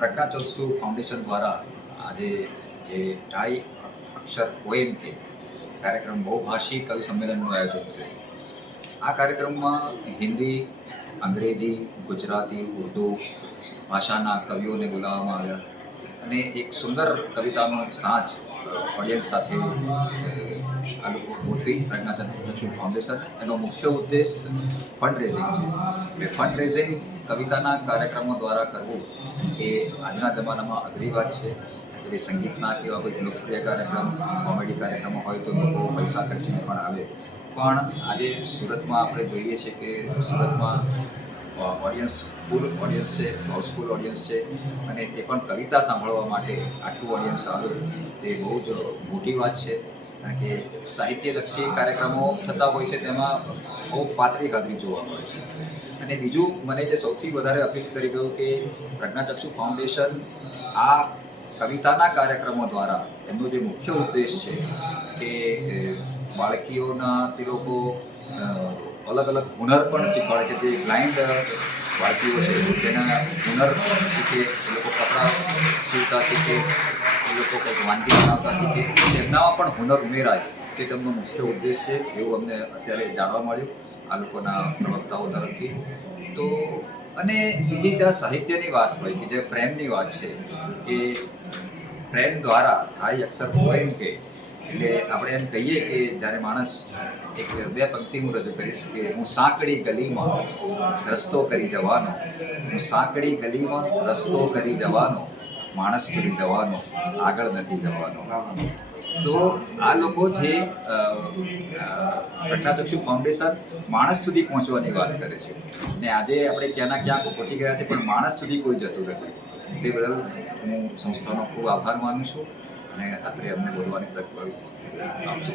પ્રજ્ઞાચક્ષુ foundation દ્વારા આજે જે ઢાઈ અક્ષર પોએમ કે કાર્યક્રમ બહુભાષી કવિ સંમેલનનું આયોજન થયું. આ કાર્યક્રમમાં હિન્દી, અંગ્રેજી, ગુજરાતી, ઉર્દુ ભાષાના કવિઓને બોલાવવામાં આવ્યા અને એક સુંદર કવિતાનો સાંજ ઓડિયન્સ સાથે આ લોકો ગોઠવી પ્રજ્ઞાચક્ષુ ફાઉન્ડેશન. એનો મુખ્ય ઉદ્દેશ ફંડ રેઝિંગ છે. એટલે ફંડ રેઝિંગ કવિતાના કાર્યક્રમો દ્વારા કરવું એ આજના જમાનામાં અઘરી વાત છે. કે સંગીતના કેવા કોઈ લોકપ્રિય કાર્યક્રમ, કોમેડી કાર્યક્રમો હોય તો લોકો પૈસા ખર્ચીને પણ આવે. પણ આજે સુરતમાં આપણે જોઈએ છીએ કે સુરતમાં ઓડિયન્સ ફૂલ ઓડિયન્સ છે હાઉસફુલ ઓડિયન્સ છે અને તે પણ કવિતા સાંભળવા માટે આટલું ઓડિયન્સ આવે તે બહુ જ મોટી વાત છે. કારણ કે સાહિત્યલક્ષી કાર્યક્રમો થતા હોય છે, તેમાં બહુ પાતળી હાજરી જોવા મળે છે. અને બીજું, મને જે સૌથી વધારે અપીલ કરી ગયું કે પ્રજ્ઞાચક્ષુ ફાઉન્ડેશન આ કવિતાના કાર્યક્રમો દ્વારા એમનો જે મુખ્ય ઉદ્દેશ છે કે બાળકીઓના તે લોકો અલગ અલગ હુનર પણ શીખવાડે છે. જે બ્લાઇન્ડ બાળકીઓ છે, તેના હુનર શીખે, એ લોકો કપડાં સીવતા શીખે લોકો કંઈક વાનગી બનાવતા શીખે. તેમનામાં પણ હુનર ઉમેરાય તે તેમનો મુખ્ય ઉદ્દેશ છે એવું અમને અત્યારે જાણવા મળ્યું આ લોકોના પ્રવક્તાઓ તરફથી. તો અને બીજી ત્યાં સાહિત્યની વાત હોય કે જે પ્રેમની વાત છે કે પ્રેમ દ્વારા ઢાઈ અક્ષર પોએમ કે, એટલે આપણે એમ કહીએ કે જ્યારે માણસ એક બે પંક્તિ હું રજૂ કરીશ કે હું સાંકડી ગલીમાં રસ્તો કરી જવાનો, હું સાંકડી ગલીમાં રસ્તો કરી જવાનો માણસ સુધી જવાનો આગળ નથી જવાનો તો આ લોકો જે પ્રજ્ઞાચક્ષુ ફાઉન્ડેશન માણસ સુધી પહોંચવાની વાત કરે છે. ને આજે આપણે ક્યાંના ક્યાં પહોંચી ગયા છે, પણ માણસ સુધી કોઈ જતું નથી. તે બદલ હું સંસ્થાનો ખૂબ આભાર માનું છું અને અત્રે અમને બોલવાની તક આપશો